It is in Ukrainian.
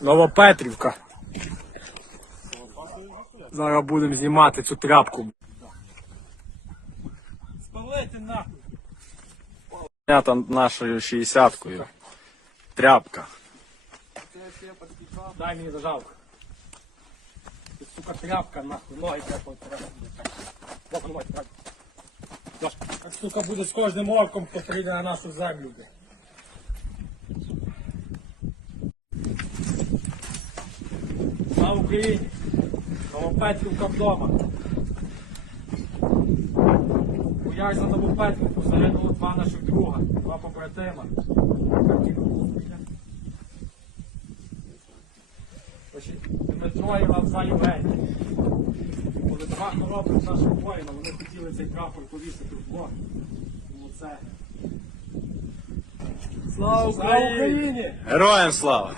Новопетрівка. Зараз будемо знімати цю тряпку. Спалити нахуй. Знята нашою 60-кою. Тряпка. Дай мені зажавку. Ти, сука, тряпка, нахуй, ноги тряпка. Ноги, тряпка. Сука, буде з кожним орком, хто прийде на нашу землю. Слава Україні! Новопетрівка вдома. Боясь за Новопетрівку, загинуло два наших друга, два побратима. Дмитро і Лавза Євгеній. Були два хоробрих наших воїна, вони хотіли цей прапор повісити в бок. Тому це. Слава Україні! Героям слава!